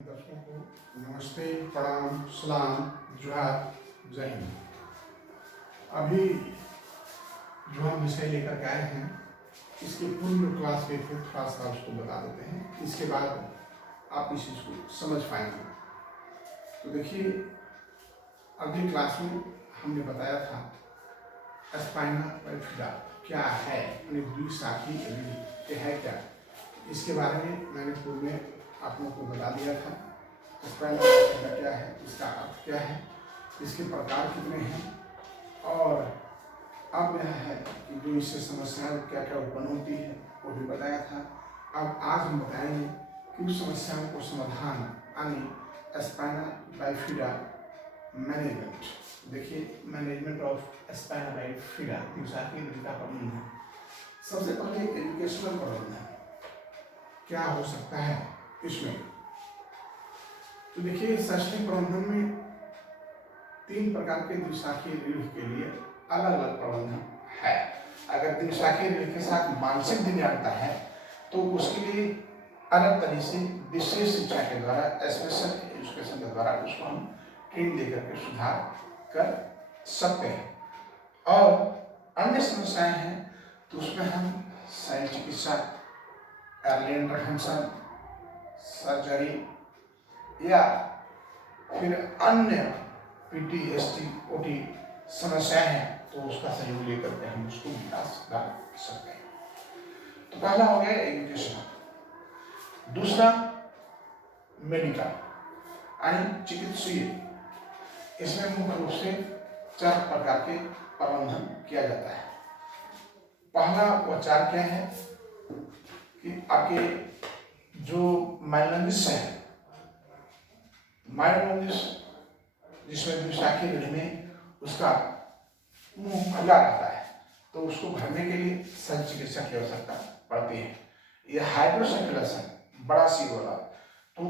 दर्शकों को नमस्ते, प्रणाम, सलाम, जोहार, जय हिंद। अभी जो हम विषय लेकर के आए हैं इसके पूर्ण क्लास के थे, थोड़ा सा उसको बता देते हैं, इसके बाद आप इस चीज़ को समझ पाएंगे। तो देखिए, अगली क्लास में हमने बताया था स्पाइना बाइफिडा क्या है, द्विशाखी रीढ़ है क्या, इसके बारे में मैंने पूर्व में आप लोगों को बता दिया था। स्पाइना बाइफिडा क्या है, इसका अर्थ क्या है, इसके प्रकार कितने हैं, और अब यह है कि जो इससे समस्याएं क्या क्या उत्पन्न होती है वो भी बताया था। अब आज हम बताएंगे कि उस समस्याओं को समाधान यानी स्पाइना बाइफिडा मैनेजमेंट। देखिए, मैनेजमेंट ऑफ स्पाइना बाइफिडा द्विशाखी रीढ़ का प्रबंधन। सबसे पहले एजुकेशनल प्रबंधन क्या हो सकता है इसमें। तो देखिए, शैक्षणिक प्रबंधन में 3 प्रकार के द्विशाखी रीढ़ के लिए अलग अलग प्रबंधन है। अगर द्विशाखी रीढ़ के साथ मानसिक दिव्यांगता है तो उसके लिए अलग तरीके से विशेष शिक्षा के द्वारा, स्पेशल एजुकेशन के द्वारा उसको हम ट्रेनिंग देकर के सुधार कर सकते हैं। और अन्य समस्याएं हैं तो उसमें हम शल्य चिकित्सा, अर्ली इंटरवेंशन, सर्जरी या फिर अन्य PTSD, OT समस्याएं हैं तो उसका सहयोग लेकर के हम उसको विकास कर सकते हैं। तो पहला हो गया एजुकेशन, दूसरा मेडिकल यानी चिकित्सीय। इसमें मुख्य रूप से 4 प्रकार के प्रबंधन किया जाता है। पहला उपचार क्या है कि आपके जो माइलोनिस है, माइलोनिस जिसमें द्विशाखी रीढ़ में उसका मुंह खुला रहता है तो उसको भरने के लिए शल्य चिकित्सा की आवश्यकता पड़ती है। यह हाइड्रोसेफेलस बड़ा सी वाला, तो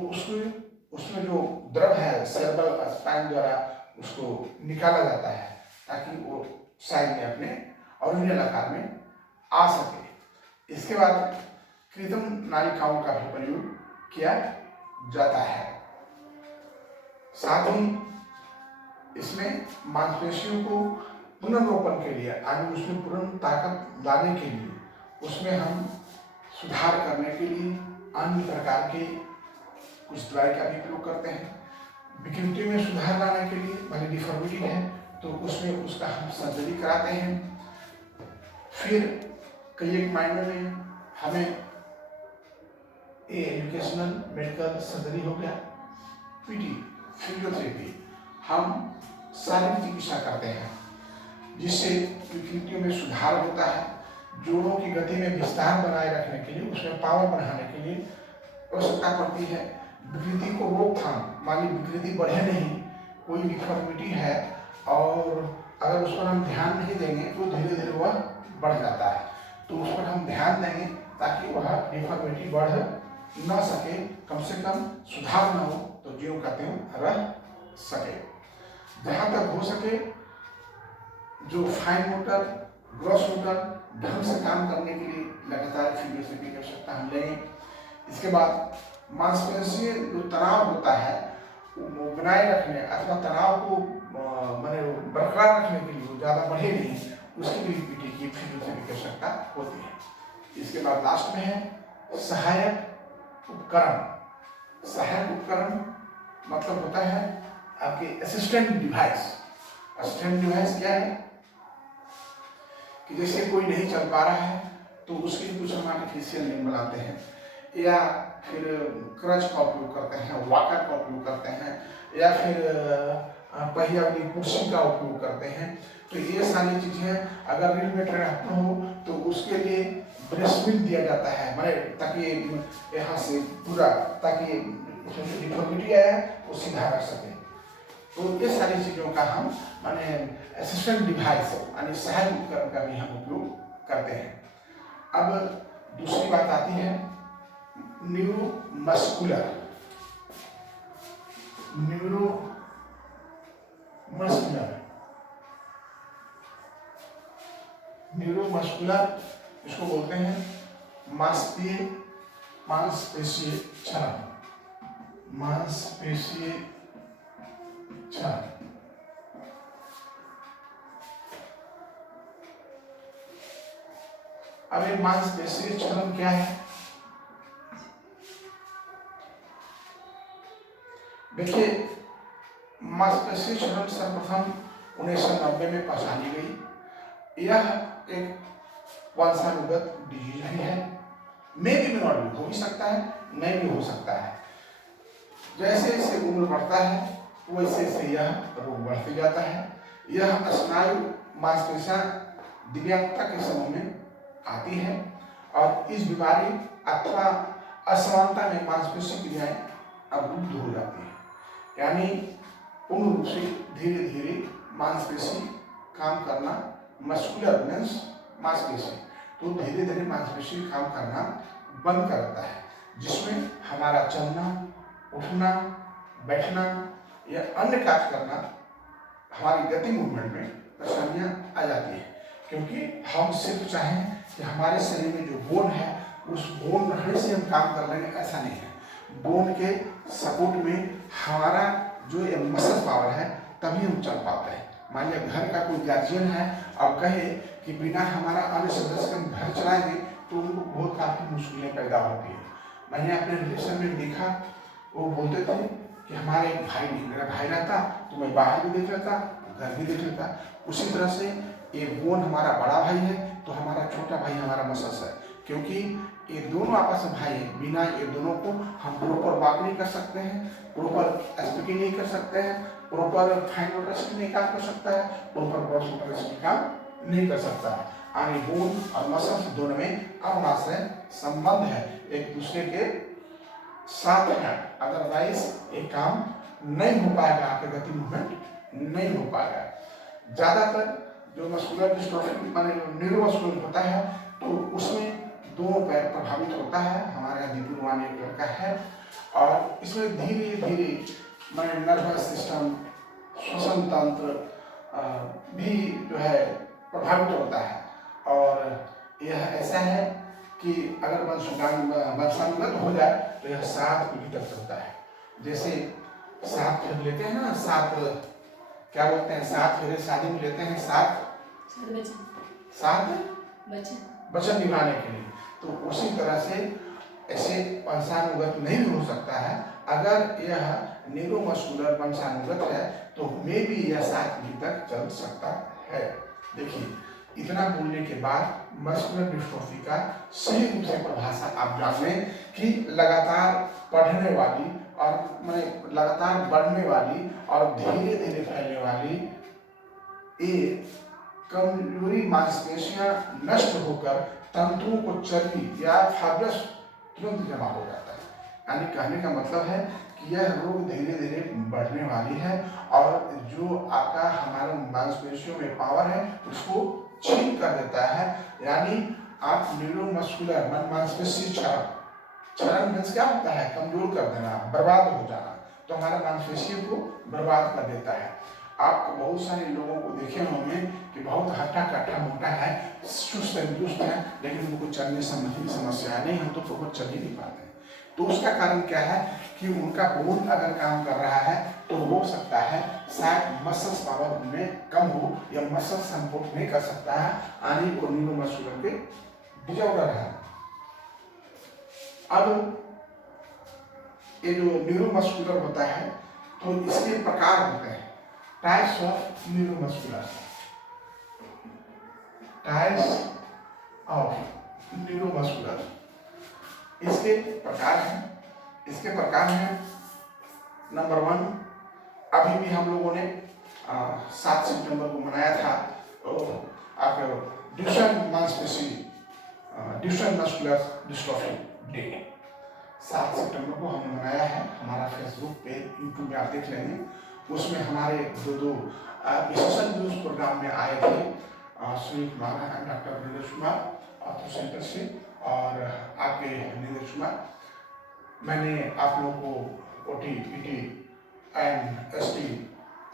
उसमें जो द्रव है सेरेब्रल स्पाइन द्वारा उसको निकाला जाता है ताकि वो साइड में अपने ओरिजिनल आकार में आ सके। इसके बाद कृत्रिम नालिकाओं का भी प्रयोग किया जाता है। साथ ही इसमें मांसपेशियों को पुनर्रोपण के लिए, आगे उसमें पूर्ण ताकत लाने के लिए, उसमें हम सुधार करने के लिए अन्य प्रकार के कुछ दवाई का भी प्रयोग करते हैं। विकृति में सुधार लाने के लिए, भले डिफॉर्मिटी है तो उसमें उसका हम सर्जरी कराते हैं। फिर कई एक मायनों में हमें एजुकेशनल मेडिकल सर्जरी हो गया, PT फिजियोथेरेपी, हम शारीरिक चिकित्सा करते हैं जिससे विकृतियों में सुधार होता है। जोड़ों की गति में विस्तार बनाए रखने के लिए, उसमें पावर बढ़ाने के लिए आवश्यकता पड़ती है। विकृति को रोकथाम, मान ली विकृति बढ़े नहीं, कोई डिफॉर्मिटी है और अगर उस पर हम ध्यान नहीं देंगे तो धीरे धीरे वह बढ़ जाता है, तो उस पर हम ध्यान देंगे ताकि वह डिफॉर्मिटी बढ़ न सके, कम से कम सुधार न हो तो ज्यों का त्यों रह सके। जहाँ तक हो सके जो फाइन मोटर, ग्रॉस मोटर ढंग से काम करने के लिए लगातार फिजियोथेरेपी की आवश्यकता हम लेंगे। इसके बाद मांसपेशीय जो तनाव होता है वो बनाए रखने अथवा तनाव को माने बरकरार रखने के लिए, वो ज़्यादा बढ़े नहीं, उसके लिए PT की फिजियोथेरेपी की आवश्यकता होती है। इसके बाद लास्ट में है सहायक उपकरण। सहायक उपकरण मतलब होता है आपके असिस्टेंट डिवाइस। असिस्टेंट डिवाइस क्या है कि जैसे कोई नहीं चल पा रहा है तो उसके लिए कुछ हम आर्टिफिशियल लिम्ब बनाते हैं, या फिर क्रच का उपयोग करते हैं, वॉकर का उपयोग करते हैं, या फिर पहिया वाली कुर्सी का उपयोग करते हैं। तो ये सारी चीज़ें अगर रीढ़ में ट्रैप हो तो उसके लिए ब्रेस्ट मिल्क दिया जाता है, माने ताकि यहाँ से पूरा, ताकि डिफॉर्मिटी आया वो सीधा रख सके। तो ये सारी चीज़ों का हम माने असिस्टेंट डिवाइस यानी सहायक उपकरण का भी हम उपयोग करते हैं। अब दूसरी बात आती है न्यूरोमस्कुलर। न्यूरोमस्कुलर इसको बोलते हैं मांसपेशीय क्षरण। मांसपेशीय क्षरण। अब ये मांसपेशीय क्षरण क्या है? देखिए, मांसपेशीय क्षरण सर्वप्रथम 1990 में पहचानी गई। यह एक वंशानुगत डिजीज भी है। मे भी नॉट भी हो भी सकता है, नहीं भी हो सकता है। जैसे जैसे उम्र बढ़ता है वैसे वैसे यह रोग बढ़ते जाता है। यह स्नायु मांसपेशियां दिव्यांगता के समय में आती है और इस बीमारी अथवा असमानता में मांसपेशी क्रियाएं अवरुद्ध हो जाती है, यानी पूर्ण रूप से धीरे धीरे मांसपेशी काम करना, मस्कुलर मींस मांसपेशी, तो धीरे धीरे मांसपेशी काम करना बंद कर देता है, जिसमें हमारा चलना, उठना, बैठना या अन्य कार्य करना, हमारी गति मूवमेंट में परेशानियां आ जाती है। क्योंकि हम सिर्फ चाहें कि हमारे शरीर में जो बोन है उस बोन रहने से हम काम कर लेंगे, ऐसा नहीं है। बोन के सपोर्ट में हमारा जो ये मसल पावर है तभी हम चल पाते हैं। मान लिया घर का कोई गार्जियन है, अब कहे कि बिना हमारा अन्य सदस्य का घर चलाएंगे तो उनको बहुत काफ़ी मुश्किलें पैदा होती है। मैंने अपने रिलेशन में देखा, वो बोलते थे कि हमारे एक भाई नहीं, मेरा भाई रहता तो मैं बाहर भी देख लेता, घर भी देख लेता। उसी तरह से ये बोन हमारा बड़ा भाई है तो हमारा छोटा भाई हमारा मसल्स है, क्योंकि ये दोनों आपस में भाई है। बिना ये दोनों को हम प्रॉपर वॉक नहीं कर सकते हैं, प्रॉपर स्पीकिंग नहीं कर सकते हैं, प्रॉपर फाइन मोटर स्किल नहीं काम कर सकता है, प्रॉपर ग्रॉस मोटर स्किल काम नहीं कर सकता है। यानी बोन और मसल्स दोनों में अविनाश्य संबंध है, एक दूसरे के साथ है, अदरवाइज ये काम नहीं हो पाएगा, आपके गति मूवमेंट नहीं हो पाएगा। ज्यादातर जो मस्कुलर डिस्ट्रोफी माने न्यूरोमस्कुलर होता है तो उसमें दोनों पैर प्रभावित होता है। हमारे यहाँ दीपुरवान एक लड़का है और इसमें धीरे धीरे माने नर्वस सिस्टम, श्वसन तंत्र भी जो है प्रभावित होता है। और यह ऐसा है कि अगर वंशानुगत हो जाए तो यह 7 पीढ़ी तक चलता है। जैसे 7 फेरे लेते हैं ना, 7 क्या बोलते हैं, 7 फेरे शादी में लेते हैं, 7 वचन निभाने के लिए। तो उसी तरह से ऐसे वंशानुगत नहीं भी हो सकता है। अगर यह न्यूरोमस्कुलर वंशानुगत है तो मे भी यह 7 पीढ़ी तक चल सकता है। देखिए, इतना बोलने के बाद मस्कुलर डिस्ट्रोफी का सही रूप से परिभाषा आप जान लें कि लगातार बढ़ने वाली और माने लगातार बढ़ने वाली और धीरे धीरे फैलने वाली एक कमजोरी मांसपेशियां नष्ट होकर तंतुओं को चर्बी या फाइब्रस तुरंत जमा हो जाता है। यानी कहने का मतलब है कि यह रोग धीरे धीरे बढ़ने वाली है और जो आपका हमारे मांसपेशियों में पावर है उसको छीन कर देता है। यानी आप न्यूरोमस्कुलर मांसपेशी क्षरण मीन्स क्या होता है, कमजोर कर देना, बर्बाद हो जाना। तो हमारा मांसपेशियों को बर्बाद कर देता है। आप बहुत सारे लोगों को देखे होंगे कि बहुत हट्टा कट्टा मोटा है, चुस्त दुरुस्त है, लेकिन उनको चलने संबंधी समस्या है, नहीं हम तो प्रॉपर चल ही नहीं पाते हैं। तो उसका कारण क्या है कि उनका बोन अगर काम कर रहा है तो हो सकता है शायद मसल्स पावर उनमें कम हो या मसल सपोर्ट नहीं कर सकता है, आने को न्यूरोमस्कुलर के डिसऑर्डर है। अब ये जो न्यूरोमस्कुलर होता है तो इसके प्रकार होते हैं, types of neuromuscular, types of neuromuscular. इसके प्रकार हैं, नंबर 1, अभी भी हम लोगों ने 7 सितंबर को मनाया था तो आपके ड्यूशेन मांसपेशी ड्यूशेन मस्कुलर डिस्ट्रॉफी डे 7 सितंबर को हमने मनाया है। हमारा फेसबुक पे, यूट्यूब में आप देख लेंगे। उसमें हमारे दो विशेषज्ञ उस प्रोग्राम में आए थे, Sunil Kumar, doctor Neeraj Kumar ortho centre से और आपके नीरज कुमार। मैंने आप लोगों को OT, PT एंड ST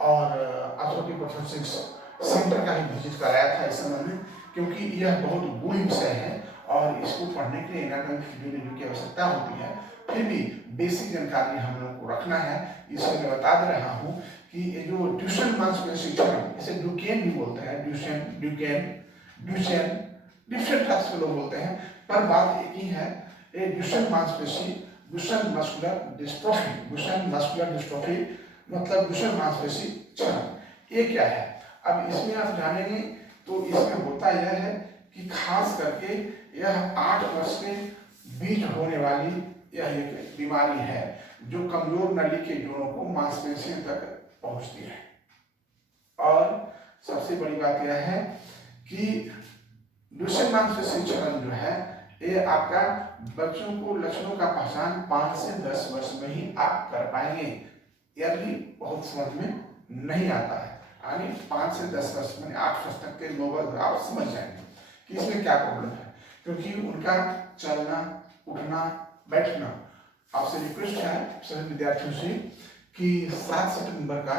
और ऑर्थोपेडिक सेंटर का ही विजिट कराया था इस समय में, क्योंकि यह बहुत गूढ़ विषय है और इसको पढ़ने के लिए एनाटॉमी फिजियोलॉजी की आवश्यकता होती है। फिर भी बेसिक जानकारी हम लोग को रखना है। इसलिए मैं बता दे रहा हूँ कि ये जो ड्यूशेन मांसपेशी क्षरण, इसे ड्यूकेन भी बोलते हैं, ड्यूशेन डिफरेंट टाइप्स के लोग बोलते हैं, पर बात एक ही है। ये ड्यूशेन मांसपेशी, ड्यूशेन मस्कुलर डिस्ट्रोफी मतलब ड्यूशेन मांसपेशी क्षरण, ये क्या है? अब इसमें आप जानेंगे तो इसमें होता यह है कि खास करके यह 8 वर्ष के बीच होने वाली यह एक बीमारी है जो कमजोर नली के जोड़ों को मांसपेशियों तक पहुंचती है। और सबसे बड़ी बात यह है कि ड्यूशेन मांसपेशी क्षरण जो है ये आपका बच्चों को लक्षणों का पहचान 5 से 10 वर्ष में ही आप कर पाएंगे। यह भी बहुत समझ में नहीं आता है, यानी 5 से 10 वर्ष में 8 वर्ष तक के लोग आप समझ जाएंगे कि इसमें क्या प्रॉब्लम है, क्योंकि उनका चलना, उठना, बैठना। आपसे रिक्वेस्ट है सभी विद्यार्थियों से कि 7 सितंबर का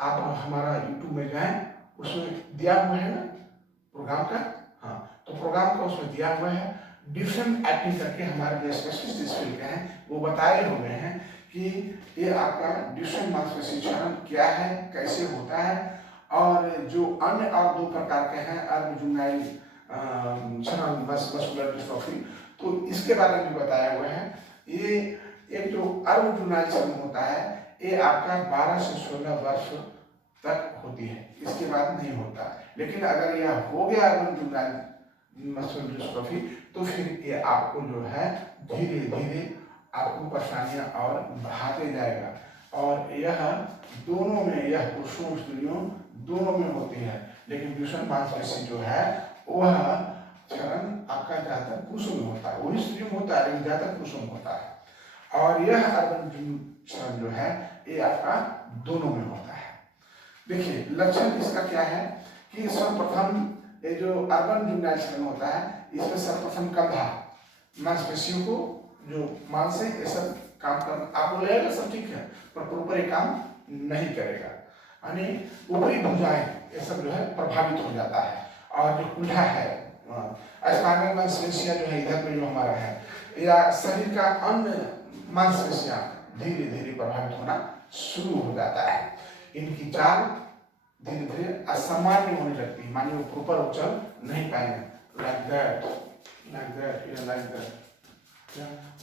आप हमारा यूट्यूब में जाएं, उसमें दिया हुआ है ना प्रोग्राम का, हाँ, तो प्रोग्राम का उसमें दिया हुआ है। डिफरेंट एक्टिंग करके हमारे जो स्पेशलिस्ट इस फील्ड के हैं वो बताए हुए हैं कि ये आपका ड्यूशेन मांसपेशी क्षरण क्या है, कैसे होता है, और जो अन्य और 2 प्रकार के हैं अर्बजुनाइल क्षरण मस्कुलर डिस्ट्रोफी, तो इसके बारे में बताया हुआ है। ये एक जो अर्बजुनाइल क्षरण होता है ये आपका 12 से 16 वर्ष तक होती है, इसके बाद नहीं होता। लेकिन अगर यह हो गया अर्बजुनाइल मस्कुलर डिस्ट्रोफी तो फिर ये आपको जो है धीरे धीरे आपको परेशानियां और बढ़ाते जाएगा, और यह दोनों में, यह पुरुषों स्त्रियों दोनों में होती है। लेकिन ड्यूशेन मांसपेशी जो है वह क्षरण आपका ज्यादातर पुरुषों में होता है, वही स्त्रियों में होता है लेकिन ज्यादातर पुरुषों में होता है। और यह अर्बन क्षरण जो है ये आपका दोनों में होता है। देखिए लक्षण इसका क्या है कि सर्वप्रथम ये जो अर्बन क्षरण होता है इसमें सर्वप्रथम कंधा मांसपेशियों को जो मांस है ये सब काम कर, आप बोलेगा सब ठीक है पर प्रॉपर ये काम नहीं करेगा, यानी ऊपरी भुजाएं ये सब जो है प्रभावित हो जाता है। और जो कुल्हा है स्पाइनल मांसपेशियां जो है इधर पे जो हमारा है, या शरीर का अन्य मांसपेशियां धीरे धीरे प्रभावित होना शुरू हो जाता है। इनकी चाल धीरे धीरे असामान्य होने लगती है, मानिए वो प्रॉपर उछल नहीं पाएंगे, लाइक दैट लाइक दैट।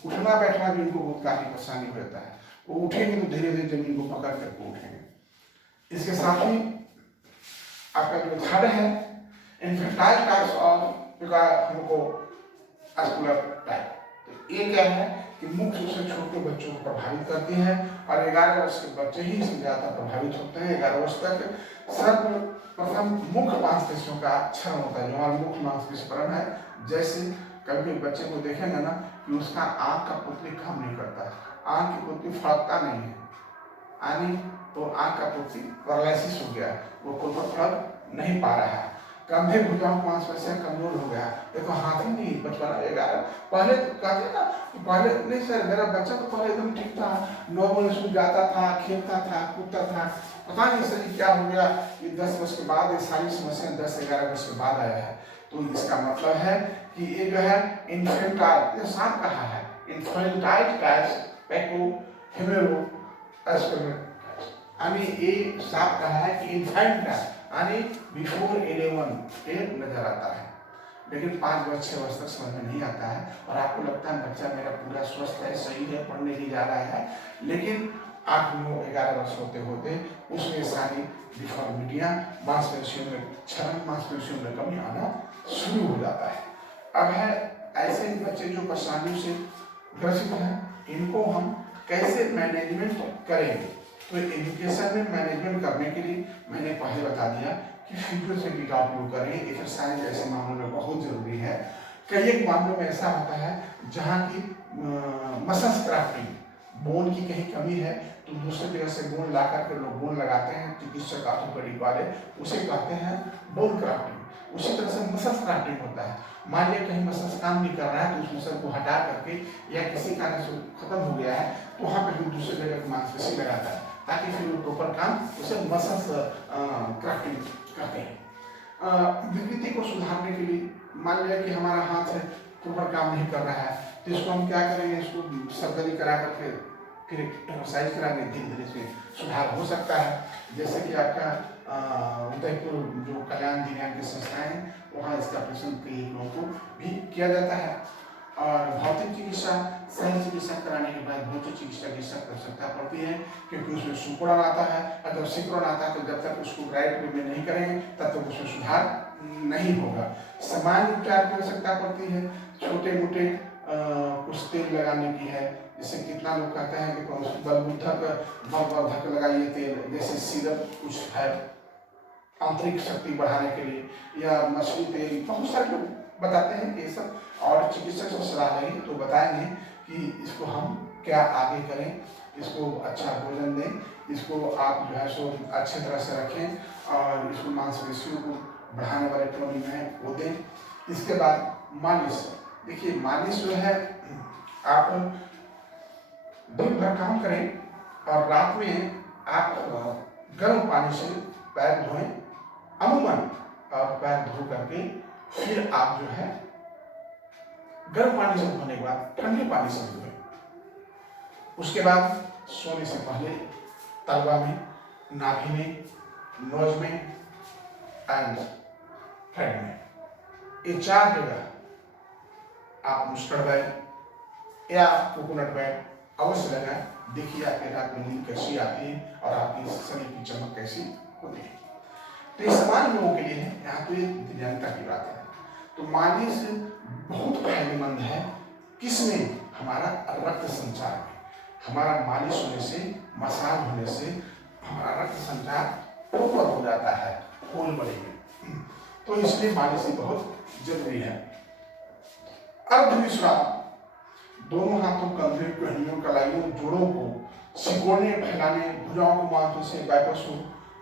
उठना बैठना भी इनको बहुत काफी परेशानी हो जाता है, वो उठेंगे तो धीरे धीरे जमीन को पकड़ करके उठेंगे। इसके साथ ही आपका जो थर्ड है इन्फेंटाइल टाइप्स ऑफ हमको मस्कुलर टाइप, तो ये क्या है कि मुख्य रूप से छोटे बच्चों को प्रभावित करती है और 11 वर्ष के बच्चे ही इससे ज्यादा प्रभावित होते हैं। 11 वर्ष तक सर्वप्रथम मुख्य मांसपेशियों का क्षरण होता है, जो हमारा मुख्य मांसपेशी है। जैसे कभी बच्चे को देखेंगे ना कि उसका आंख का पुतली काम नहीं करता, आंख की पुतली फड़कता नहीं है, यानी तो आंख का पुतली पैरालिसिस हो गया, वो प्रॉपर फड़क नहीं पा रहा है। कंधे भुजाओं मांसपेशियां कमजोर हो गया, देखो हाथ ही नहीं बचपना 11 पहले तो कहते ना कि पहले नहीं सर मेरा बच्चा तो पहले एकदम ठीक था, नॉर्मल स्कूल जाता था, खेलता था, कूदता था, पता नहीं सर क्या हो गया कि 10 वर्ष के बाद ये सारी समस्या 10-11 वर्ष के बाद आया है। तो इसका मतलब है कि ये जो है इन्फेंटाइल, ये सांप कहा है इन्फेंटाइल टाइप्स पैको हेमेरो यानी ये सांप कहा है कि इन्फेंट यानी बिफोर 11 ये नजर आता है, लेकिन 5 वर्ष 6 वर्ष तक समझ में नहीं आता है और आपको लगता है बच्चा मेरा पूरा स्वस्थ है, सही है, पढ़ने ही जा रहा है, लेकिन 8-9-11 वर्ष होते होते उसमें सारी डिफॉर्मिटियां मांसपेशियों में क्षरण, मांसपेशियों में कमी आना शुरू हो जाता है। अब है ऐसे बच्चे जो परेशानियों से ग्रसित हैं, इनको हम कैसे मैनेजमेंट करेंगे। तो एजुकेशन में मैनेजमेंट करने के लिए मैंने पहले बता दिया कि फिजियोथेरेपी का उपयोग करें, एक्सरसाइज ऐसे मामलों में बहुत जरूरी है। कई एक मामलों में ऐसा होता है जहाँ की मसल क्राफ्टिंग, बोन की कहीं कमी है तो दूसरे जगह से बोन ला करके लोग बोन लगाते हैं, चिकित्सक ऑर्थोपेडिक वाले उसे कहते हैं बोन क्राफ्टिंग। उसी तरह से मसल क्राफ्टिंग होता है, मान लिया कहीं मसल काम नहीं कर रहा है तो उस मसल को हटा करके या किसी कारण से खत्म हो गया है तो वहाँ पे भी दूसरे जगह की मांसपेशी लगाता है ताकि फिर वो प्रॉपर काम उसे मसल क्राफ्टिंग कहते हैं। विकृति को सुधारने के लिए मान लिया कि हमारा हाथ है प्रॉपर काम नहीं कर रहा है तो इसको हम क्या करेंगे, इसको सर्जरी करा कर फिर एक्सरसाइज कराएंगे, धीरे धीरे से सुधार हो सकता है। जैसे कि आपका उदयपुर जो कल्याण दिव्यांग की संस्थाएं हैं, वहाँ इसका ऑपरेशन कई लोगों को भी किया जाता है। और भौतिक चिकित्सा, शल्य चिकित्सा कराने के बाद भौतिक चिकित्सा की आवश्यकता पड़ती है, क्योंकि उसमें सिकुड़न आता है। अगर सिकुड़न आता है तो जब तक उसको राइट वे में नहीं करेंगे तब तक उसमें सुधार नहीं होगा। सामान्य उपचार की आवश्यकता पड़ती है, छोटे मोटे कुछ तेल लगाने की है। जैसे कितना लोग कहते हैं कि बलवर्धक लगाइए तेल, जैसे सिरप कुछ है आंतरिक शक्ति बढ़ाने के लिए, या मछली तेल, बहुत सारे लोग बताते हैं कि ये सब। और चिकित्सक से सलाह लेंगे तो बताएंगे कि इसको हम क्या आगे करें, इसको अच्छा भोजन दें, इसको आप जो है सो अच्छे तरह से रखें और इसको मांसपेशियों को बढ़ाने वाले प्रोटीन है वो दें। इसके बाद मालिश, देखिए मालिश जो है आप दिन भर काम करें और रात में आप गर्म पानी से पैर धोएं, अमूमन और पैर धो करके फिर आप जो है गर्म पानी से धोने के बाद ठंडे पानी से धोएं। उसके बाद सोने से पहले तलवा में, नाभि में, नोज में एंड हेड में, ये 4 जगह आप मस्टर्ड ऑयल या कोकोनट ऑयल अवश्य लगाएं। देखिए आपके रात में नींद कैसी आती है और आपकी शरीर की चमक कैसी होती है। तो ये सामान्य लोगों के लिए है, यहाँ तो एक दिव्यांगता की बात है। तो मालिश बहुत फायदेमंद है, किसमें, हमारा रक्त संचार में। हमारा मालिश होने से, मसाज होने से हमारा रक्त संचार प्रॉपर हो जाता है होल बॉडी में, तो इसलिए मालिश बहुत जरूरी है। अर्धविश्राम, दोनों हाथों, कंधे, कहियों, कलाइयों, जोड़ों को सिकोड़ने, फैलाने, भुजाओं को मांसों से वापस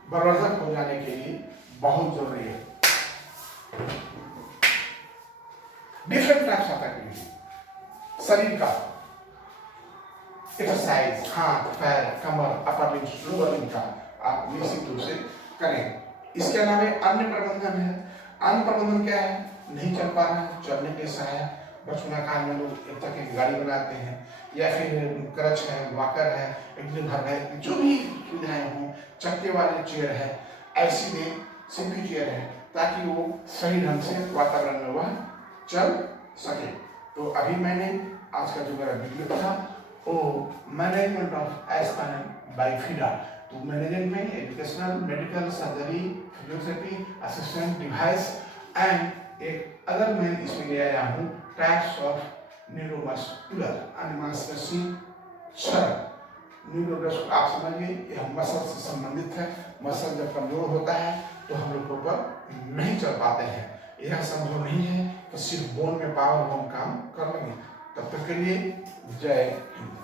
बर्वर्धक हो जाने के लिए बहुत जरूरी है। डिफरेंट टाइप्स ऑफ एक्टिविटी शरीर का एक्सरसाइज, हाथ, पैर, कमर, अपर लिम्स, लोअर लिम्स का आप निश्चित रूप से करें। इसके अलावा अन्य प्रबंधन है। अन्य प्रबंधन क्या है, नहीं चल पा रहा है, चलने के सहायक बचपना काल में लोग एक तक एक गाड़ी बनाते हैं, या फिर क्रच है, वॉकर है, एक दिन घर है, जो भी सुविधाएं हों, चक्के वाले चेयर है, ऐसी में सिंपल चेयर है, ताकि वो सही ढंग से वातावरण में वह चल सके। तो अभी मैंने आज का जो मेरा वीडियो था वो मैनेजमेंट ऑफ एस्पाइन बाय फीडा, तो मैनेजमेंट में educational, medical, surgery, physiotherapy, assistant, device and एक अदर मैं इसमें ले आया हूँ टाइप्स ऑफ न्यूरोमस्कुलर एंड मांसपेशी क्षरण। न्यूरोमस्कुलर आप समझिए यह मसल से संबंधित है। मसल जब कमजोर होता है तो हम लोग प्रॉपर नहीं चल पाते हैं। यह संभव नहीं है कि सिर्फ बोन में पावर हम काम कर लेंगे। तब तक के लिए जय हिंद।